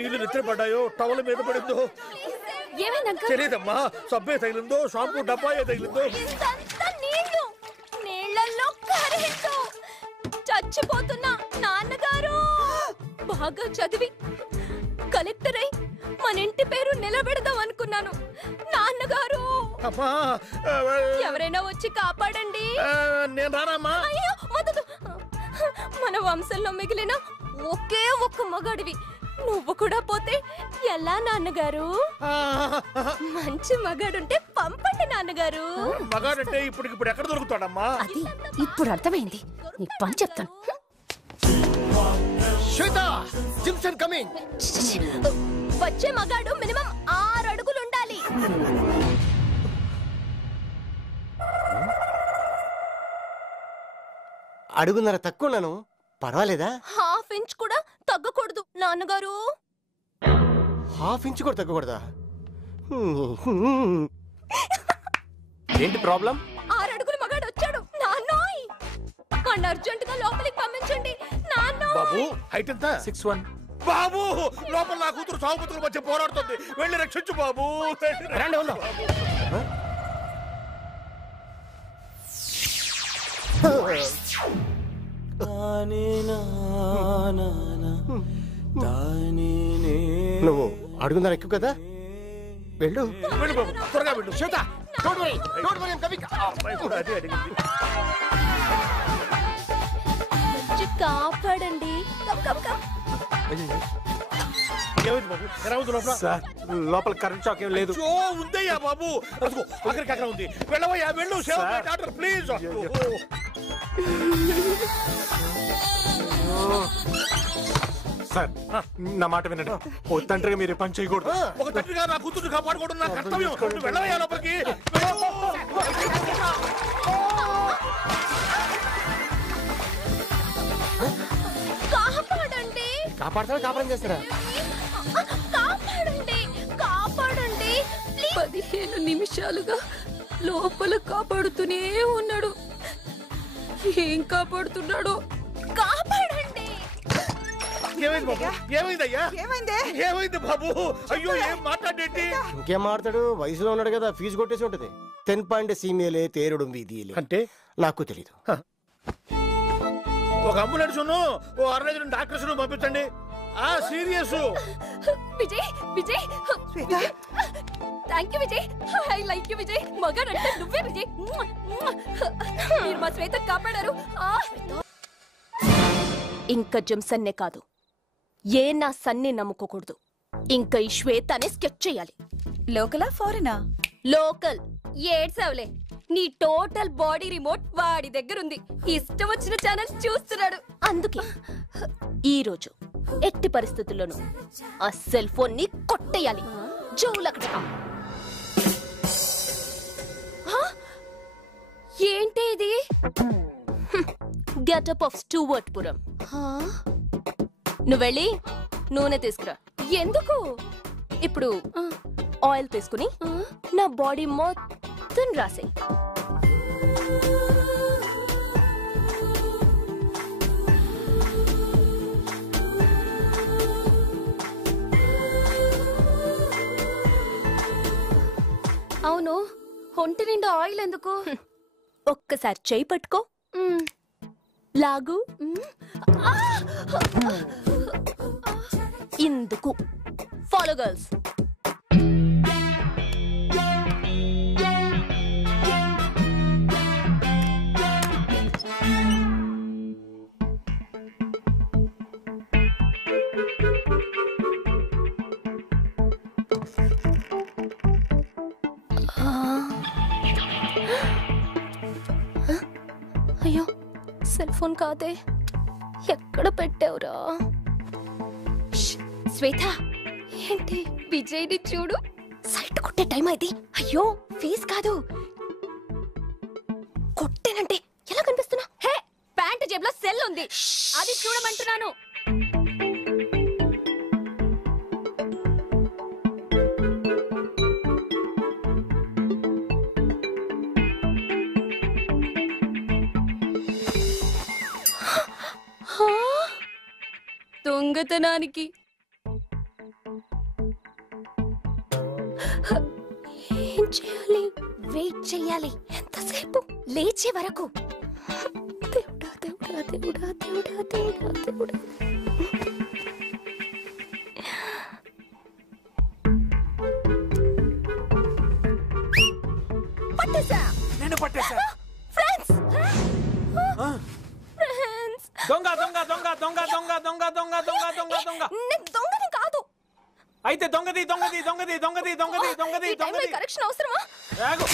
నీళ్లు నెత్తిన పడ్డాయో టవల్ మీద పడిందో తెలియదమ్మా. సబ్బే తగిలిందో షాంపూ డబ్బా తగిలిందో. నీళ్ళల్లో కరెంటు. చచ్చిపోతున్నా నాన్నగారు. బాగా చదివి కలెక్టర్ అయి మన ఇంటి పేరు నిలబెడదాం అనుకున్నాను. నాన్నగారు ఎవరైనా వచ్చి కాపాడండి. నేను రానమ్మా. అయ్యో వద్దు. మన వంశంలో మిగిలిన ఒకే ఒక్క మగాడివి. నువ్వు కూడా పోతే ఎలా నాన్నగారు? మంచి మగాడుంటే పంపండి నాన్నగారు. మగాడంటే ఇప్పుడు ఎక్కడ దొరుకుతాడమ్మా? అది ఇప్పుడు అర్థమైంది. నీ పని చెప్తాను. వచ్చే మగాడు మినిమం 6 అడుగులు ఉండాలి. అడుగున్నర తక్కువన్నాను, పర్వాలేదా? ½ ఇంచ్ కూడా తగ్గకూడదు నాన్నగారు. ½ ఇంచ్ కూడా తగ్గకూడదా? ఏంటి ప్రాబ్లం? 6 అడుగుల మగాడు వచ్చాడు నాన్నోయ్. వాణ్ణి అర్జెంటుగా లోపలికి పంపించండి నాన్నోయ్. బాబు హైట్ ఎంత? 6'1". బాబు లోపల నా కూతురు సాగుపుతుల మధ్య పోరాడుతుంది. వెళ్ళి రక్షించు బాబు. నువ్వు అడుగున్నర ఎక్కువ కదా, వెళ్ళు. వెళ్ళు బాబు, త్వరగా వెళ్ళు. శ్వేత కాపాడండి. సార్ లోపల కరెంట్ షాక్ ఏం లేదు. ఉందయ్యా బాబు, అక్కడికి అక్కడ ఉంది. వెళ్ళవయ్యా వెళ్ళు. Doctor please. సార్ నా మాట వినండి. ఓ తండ్రిగా మీరు పని చేయకూడదు. ఒక తండ్రిగా నా కూతురు కాపాడుకోవడం నా కర్తవ్యం. వెళ్ళవయ్యా లోపలికి. కాపాడండి. కాపాడతారా? కాపాడం చేస్తారా? కాపాడండి, కాపాడండి. 15 నిమిషాలుగా లోపల కాపాడుతూనే ఉన్నాడు. ఏం కాపాడుతున్నాడో. కాపాడండి. ఏమైంది బాబు? ఏమైందయ్యా? ఏమైంది బాబు? అయ్యో ఏం మాట్లాడేంటి? ఇంకేం మాట్లాడు, వయసులో ఉన్నాడు కదా, ఫీజు కొట్టేసి ఉంటది. 10 సీమేలే తేరుడు వీధిలే అంటే నాకు తెలీదు. ఒక అంబులెన్స్ ఓ 6 డాక్టర్స్ పంపించండి. Serious. Vijay Vijay thank you Vijay. I like you Vijay. మగాడంటే నువ్వే విజయ్. మీరు మా శ్వేత కాపాడారు. ఇంకా జంసన్నే కాదు, ఏ నా సన్ని నమ్ముకోకూడదు. ఇంకా ఈ శ్వేతనే స్కెచ్ చేయాలి. లోకలా ఫారెనా? లోకల్. ఏడ్సావులే. నీ టోటల్ బాడీ రిమోట్ వాడి దగ్గరుంది. ఇష్టం వచ్చిన ఛానల్స్ చూస్తున్నాడు. అందుకే ఈ రోజు ఎట్టి పరిస్థితుల్లోనూ ఆ సెల్ ఫోన్ ని కొట్టేయాలి. జోలకట. ఏంటి ఇది? Getup of Stuartpuram. నువ్వు వెళ్ళి నూనె తీసుకురా. ఎందుకు? ఇప్పుడు ఆయిల్ తీసుకుని నా బాడీ మొత్తం రాసేయ్. అవును, ఒంటి నిండా ఆయిల్ ఎందుకు? ఒక్కసారి చేయి పట్టుకో. లాగు. ఇందుకు. Follow girls. అయ్యో, సెల్ ఫోన్ కాదే. ఎక్కడ పెట్టావురా? శ్వేత, ఏంటి? విజయ్ని చూడు. సైట్ కొట్టే టైం అది. అయ్యో, ఫేస్ కాదు, కొట్టేనంటే ఎలా కనిపిస్తున్నా? హే, ప్యాంట్ జేబులో సెల్ ఉంది, అది చూడమంటున్నాను. దొంగతనానికి ఏం చేయాలి? వెయిట్ చేయాలి. ఎంతసేపు? లేచే వరకు. దేవుడా దేవుడా దేవుడా దేవుడా దేవుడా దేవుడా. పట్టేసా. నేను పట్టేశా. Friends friends. దొంగ దొంగ దొంగ దొంగ దొంగ దొంగ దొంగ దొంగ దొంగ దొంగ. నేను దొంగని కాదు. అయితే దొంగది దొంగది దొంగది దొంగది దొంగది దొంగది దొంగది. కరెక్షన్ అవసరమా? ఆగు.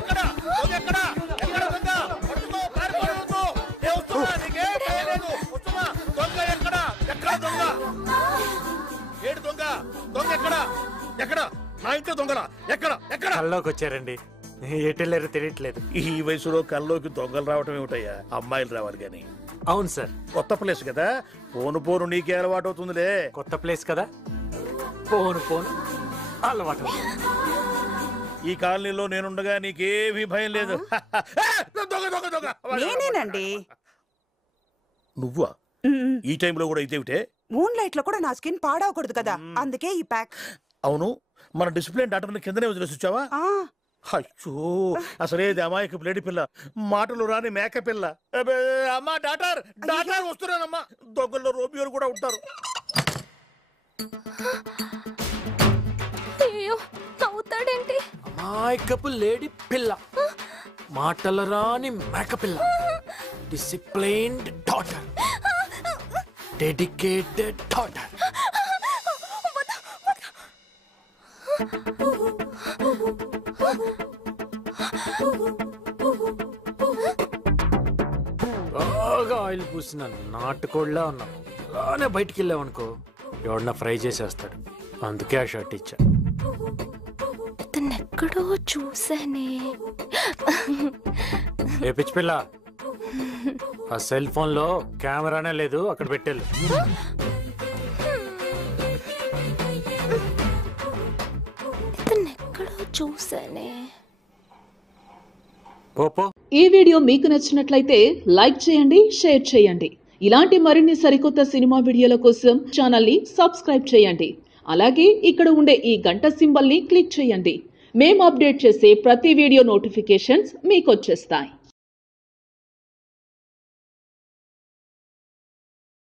ఎక్కడ దొంగ? ఎక్కడ ఎక్కడ దొంగ? పట్టుకో, పారిపోవద్దు. నేను వస్తున్నా, నీకే భయం లేదు. వస్తున్నా. దొంగ ఎక్కడ? ఎక్కడ దొంగ? ఏడు దొంగ? దొంగ ఎక్కడ? ఎక్కడ? నా ఇంట్లో దొంగలా? ఎక్కడ ఎక్కడ? కల్లోకి వచ్చారండి, ఎటెళ్ళారో తెలియట్లేదు. ఈ వయసులో కల్లోకి దొంగలు రావటం ఏమిటయ్యా? అమ్మాయిలు రావాలి గాని. అవును సార్, కొత్త ప్లేస్ కదా, పోను పోను నీకే అలవాటు అవుతుందిలే. కొత్త ప్లేస్ కదా, పోను పోను అలవాటు. ఈ కాలనీలో నేనుండగా నీకేమీ భయం లేదు. దొంగ దొంగ దొంగ. నేనేనండి. నువ్వా? ఈ టైంలో కూడా ఇదేమిటే? మూన్ లైట్ లో కూడా నా స్కిన్ పాడవకూడదు కదా, అందుకే ఈ ప్యాక్. అవును, మన డిసిప్లిన్ డాక్టర్ని కిందనే వదిలేసి వచ్చావా? అయ్యో, అసలే అమాయక లేడి పిల్ల, మాటలు రాని మేక పిల్ల. అమ్మా డాక్టర్, డాక్టర్ వస్తున్నానమ్మా. దొంగల్లో రోమియోలు కూడా ఉంటారు. అయ్యో, అవుతాడేంటి? అమాయకపు లేడీ పిల్ల, మాటల రాని మేక పిల్ల, డిసిప్లైన్డ్ డాటర్, డెడికేటెడ్ డాటర్. బాగా ఆయిల్ పూసిన నాటుకోళ్ళ ఉన్నాం. అలానే బయటికి వెళ్ళామనుకో, ఎవడన్నా ఫ్రై చేసేస్తాడు. అందుకే ఆ షర్ట్ ఇచ్చా. ఇతను ఎక్కడో చూసానే. ఏ పిచ్చి పిల్ల, ఆ సెల్ ఫోన్ లో కెమెరానే లేదు, అక్కడ పెట్టేళ్ళు. ఇతను ఎక్కడో చూసానే. పోపో. ఈ వీడియో మీకు నచ్చినట్లయితే లైక్ చేయండి, షేర్ చేయండి. ఇలాంటి మరిన్ని సరికొత్త సినిమా వీడియోల కోసం ఛానల్ ని సబ్స్క్రైబ్ చేయండి. అలాగే ఇక్కడ ఉండే ఈ గంట సింబల్ ని క్లిక్ చేయండి. మేము అప్డేట్ చేసే ప్రతి వీడియో నోటిఫికేషన్స్ మీకు వచ్చేస్తాయి.